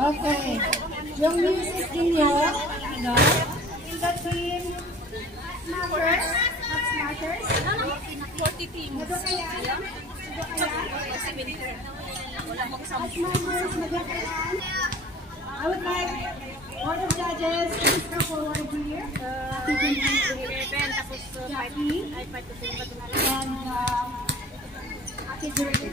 Okay. Yung music ninyo, ano? In the team, Smarters, not Smarters. 40 teams. Ito kaya? Ito kaya? Smarters, magkakaroon. I would like all the judges, please come forward here. Tapos Jackie, and Ate Julie.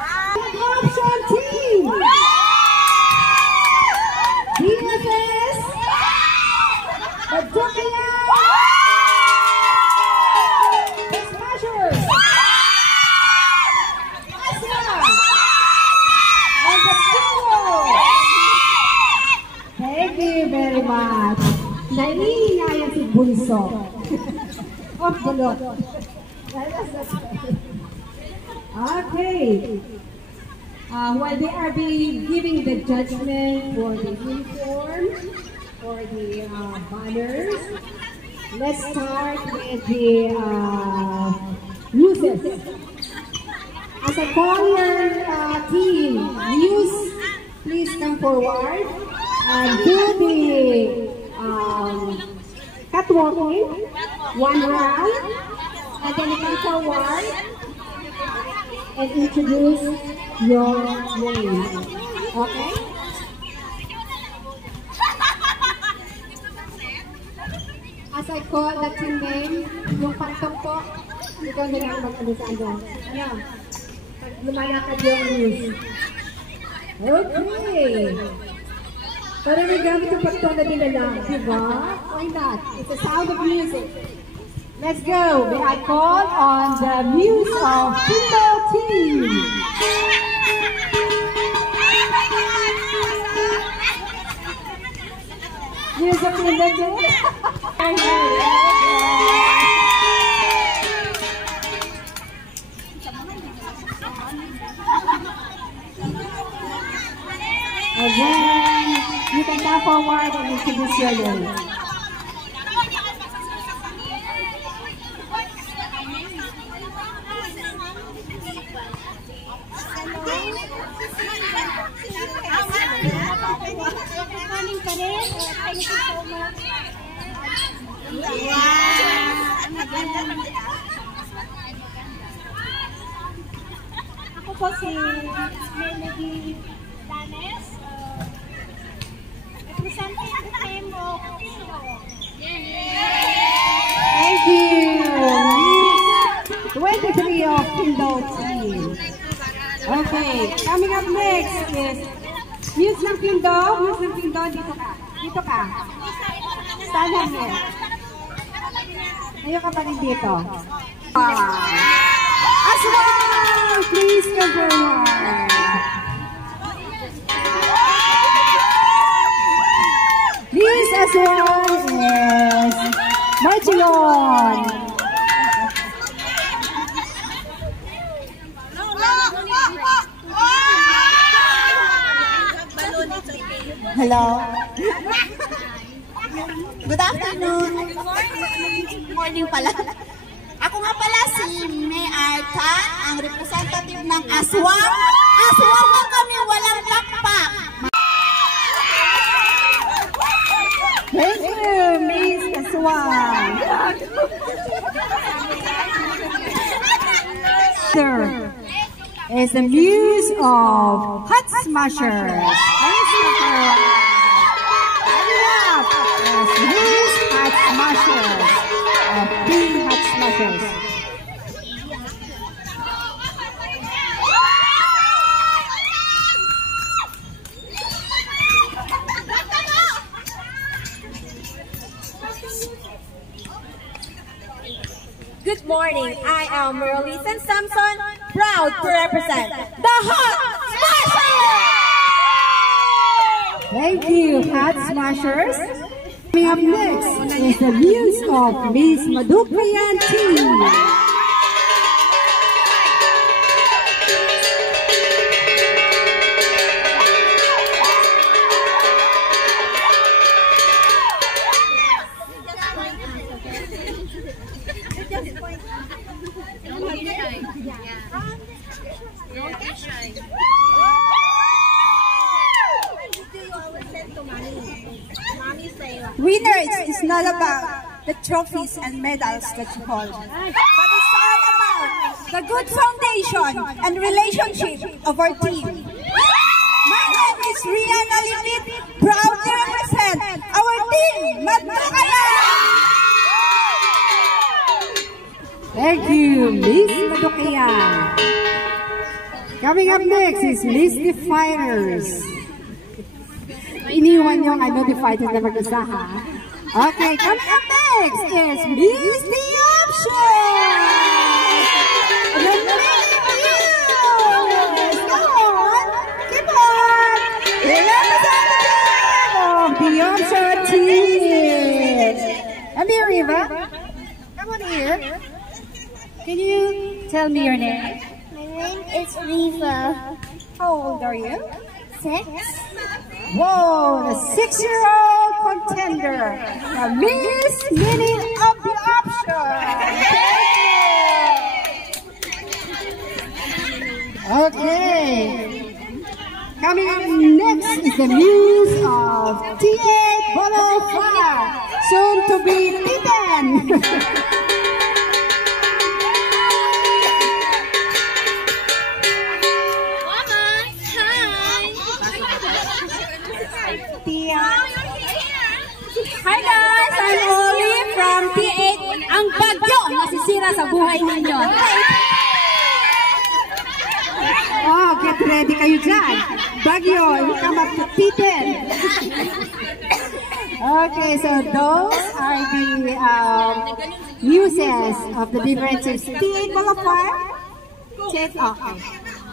Adoption team! BFS! Adoption! The Smashers! Asma! And the Duo! Thank you very much. Naiingayan si Bunso. Of the Lord. Okay. While they are giving the judgment for the uniform, for the banners, let's start with the muses. As I call your team, muse, please come forward and do the catwalking, one round, and then you come forward and introduce your name. Okay? As I call the team name, yung pantong po, ikaw na lang mag-ano sa ano. Ayan. Pag lumalakad yung news. Okay. Para may gamit yung pantong na dinala. Diba? Why not? It's the sound of music. Let's go. May I call on the muse of female team. Muse of female team. And then you can come forward and introduce your name. morning pa rin. Thank you so much. Ako po si Melody Danes, representing the team of Pindo. Thank you. 23 of Pindo team. Okay, coming up next is Muse ng Pindo. Muse ng Pindo, dito ka. Dito ka. Stand up here. Ayaw ka pa rin dito. Aswang! Please come forward. This Aswang is marching on. Hello. Good afternoon. Good morning pala. Ako nga pala si May Arta, ang representative ng Aswang. Aswang mo kami, walang pakpak. Thank you, Miss Aswang. Sir is the muse of Hot Smashers. Please look around. Muse Hot Smashers of Being Hot Smashers. Good morning. I am Merlison Samson, proud to represent the Hot Smashers! Thank you, Hot Smashers. Coming up next is the muse of Miss Madukayan team. Winners is not about the trophies and medals that you hold, but it's all about the good foundation and relationship of our team. My name is Rian Alimit, proud to represent our team, Madukayan! Thank you, Miss Madukayan. Coming up next is Miss The Fighters. Iniwan yung The Fighters na mag-isa, ha? Okay, coming up next is Miss The Option! The Come on! Keep on! The representative of The Option team! Come here, Riva. Come on here. Can you tell me your name? My name is Riva. How old are you? 6. Whoa, the 6-year-old contender, the Miss Mini of the Option. Okay. Coming up next is the muse of T8 Bonofar, soon to be Titan. Hi guys! I'm Oli from T8. Ang bagyo nasisira sa buhay ninyo. Oh, get ready kayo dyan. Bagyo, you come up to T10. Okay, so those are the muses of the different teams. T8 Bonofar?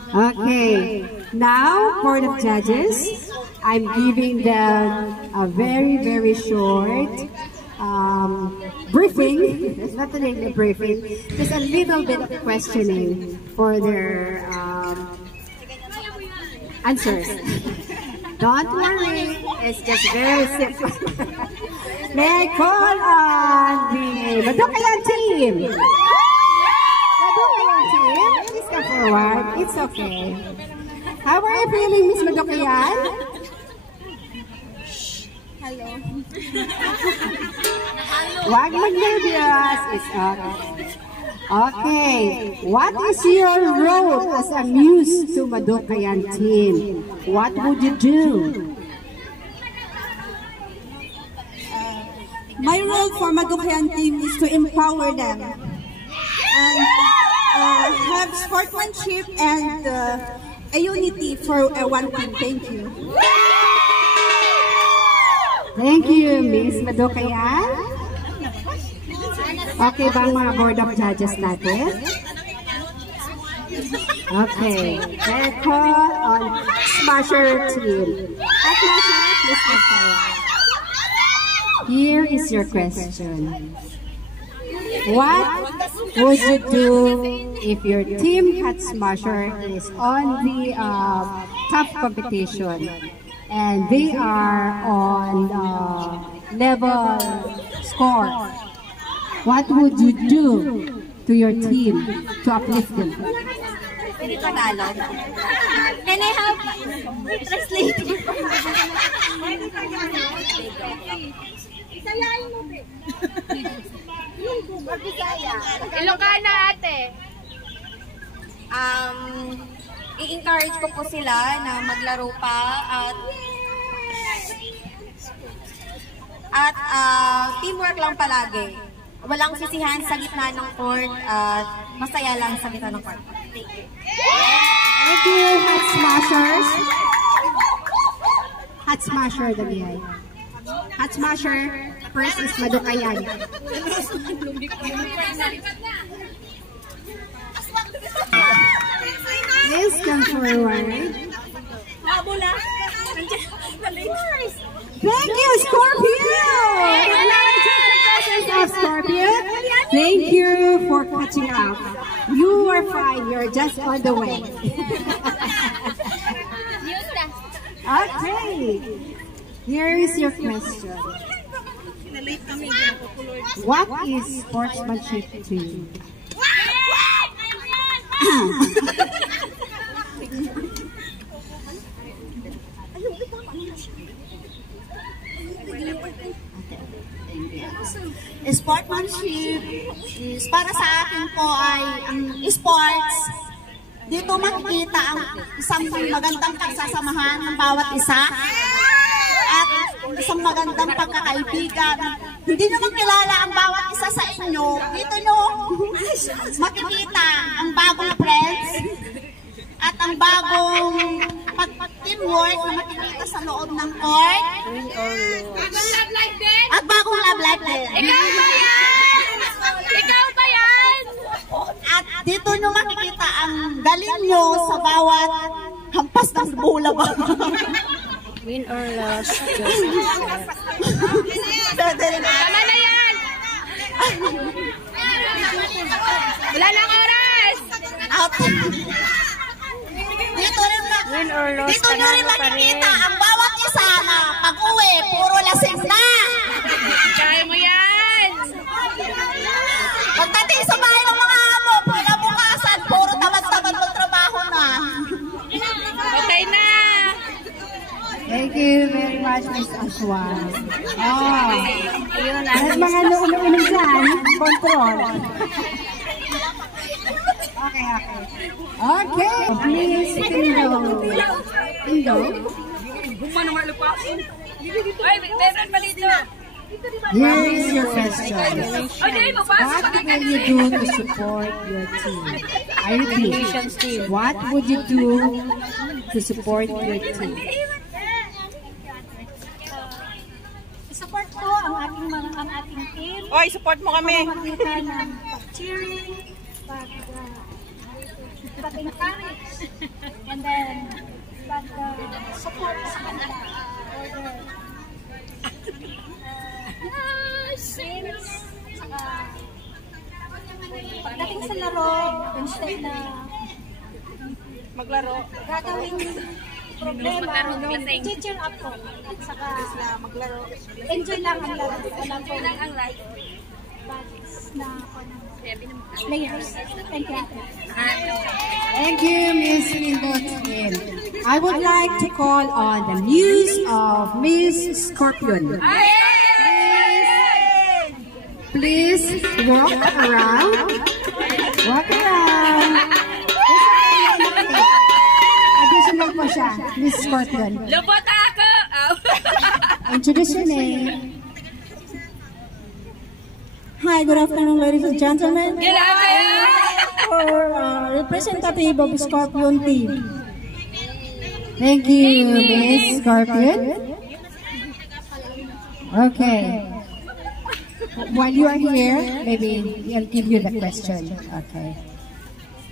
Okay, now for the judges, I'm giving them a very, very short briefing. It's not really a briefing, just a little bit of questioning for their answers. Don't worry, it's just very simple. May I call on the Madukayan team? Madukayan team, please come forward. It's okay. How are you feeling, Miss Madukayan? Hello. Wag mag-nervyos. It's okay. Okay. What is your role as a muse to Madokayan team? What would you do? My role for Madokayan team is to empower them and have sportsmanship and a unity for one team. Thank you. Thank you, Miss Madokayan. Okay ba ang mga board of judges natin? Okay. Let's call on Smasher team. At Smasher, please answer. Here is your question. What would you do if your team Hat Smasher is on the top competition and they are on level score? What would you do to your team to uplift them? Can I have translate? Ilocana ate. I-encourage ko po sila na maglaro pa at teamwork lang palagi. Walang sisihan sa gitna ng court at masaya lang sa gitna ng court. Thank you. Thank you, Hat Smashers. Hat Smasher, the guy. Hat Smasher, first is Madokayan. Please come forward. Thank you, Scorpio! Of Scorpio. Thank you for catching up. You are fine. You're just on the way. Okay. Here is your question. What is sportsmanship to you? Sportsmanship is para sa akin po ay ang sports. Dito makikita ang isang magandang pagsasamahan ng bawat isa at isang magandang pagkakaibigan. Hindi nyo makilala ang bawat isa sa inyo. Dito nyo makikita ang bagong friends at ang bagong teamwork na makikita sa loob ng court. At bagong love life din. Ikaw ba yan? Ikaw ba yan? At dito nyo makikita ang galing nyo sa bawat hampas ng bola ba? Win or loss. Tama na yan! Wala nang oras! Dito nyo rin makikita ang bawat isa na pag-uwi, puro lasing na. Kaya mo yan! Pagdating sa bahay ng mga amo, pinabukasan, puro tamad-tamad magtrabaho na. Okay na! Thank you very much, Miss Aswan. Oh, at mga noon dyan, control. Okay. Okay, please, Indo. Ay, meron pa dito! Here is your question. Okay, mapasok What will you do to support your team? I repeat, what would you do to support your team? Support ko ang ating team. Oy, support mo kami! Makita ng pag-cheering, pag-encourage, and then pag-support sa kanila. Sales, saka pagdating sa laro, instead na Maglaro. gagawing problema, teacher up ko. At saka Maglaro. enjoy lang ang laro. Walang po Ang life. na players. Thank you. Thank you, Miss Indo team. I would like to call on the muse of Miss Scorpion. Please walk around. Walk around. Additional po siya, Miss Scorpion. Lupot ako! Introduce your name. Hi, good afternoon, ladies and gentlemen. Kailangan! For representative of Scorpion team. Thank you, Miss Scorpion. Okay. While you are here, maybe I'll give you the question. Okay.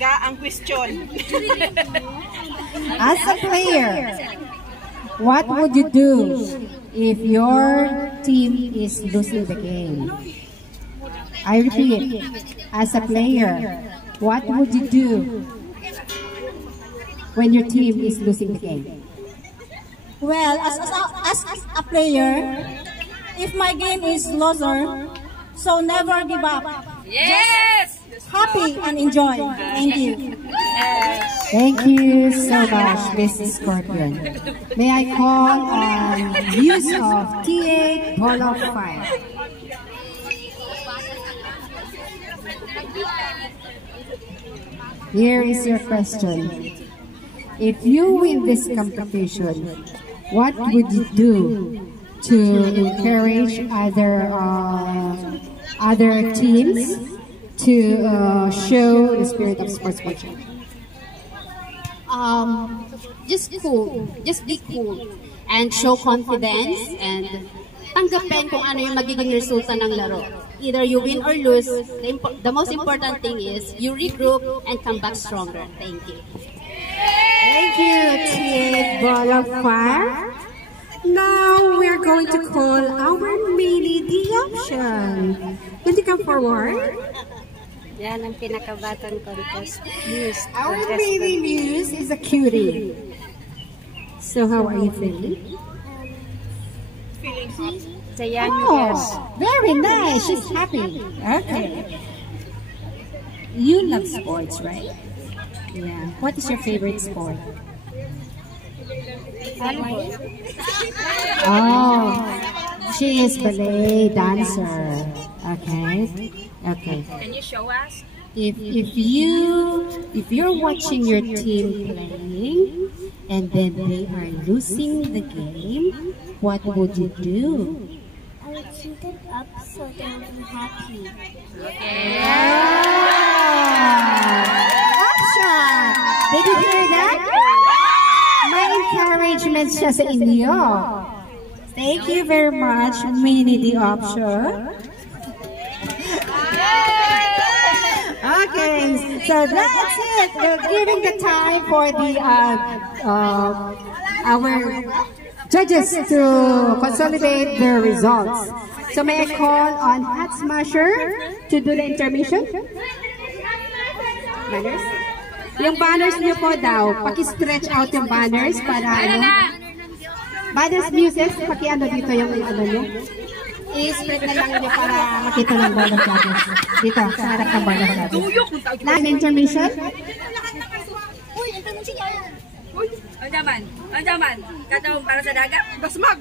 Ang question. As a player, what would you do if your team is losing the game? I repeat, as a player, what would you do when your team is losing the game? Well, as a player, if my game is loser, so never give up. Yes! Happy and enjoy. Thank you. Thank you so much, Mrs. Scorpion. May I call on use of T8 Ball of Fire? Here is your question. If you win this competition, what would you do to encourage other teams to show the spirit of sportsmanship? Just cool. Just be cool. And show confidence and tanggapin kung ano yung magiging resulta ng laro. Either you win or lose, the most important thing is you regroup and come back stronger. Thank you. Thank you, T8 Ball of Fire. Now we're going to call our Mini the option. Can you come forward? Yan ang pinakabatang contest. Our Mini Muse is a cutie. So how are you feeling? Oh, very nice. She's happy. Okay. You love sports, right? Yeah. What is your favorite sport? Oh, she is ballet dancer. Okay. Okay. Can you show us? If you're watching your team playing and then they are losing the game, what would you do? I would cheer them up so they'll be happy. Action! Did you hear that? May encouragement siya sa inyo. Thank you very much, Mini the option. Okay, so that's it. We're giving the time for the our judges to consolidate their results. So may I call on Hat Smasher to do the intermission? Banners? Yung banners niyo po daw, paki-stretch out yung banners para ano? Banners music, paki-ano dito yung ano niyo? I-spread na lang niyo para makita ng ball of judges. Dito, sa harap ng ball of judges. Last intermission? Ang jaman. Kataong para sa dagat. Basmag!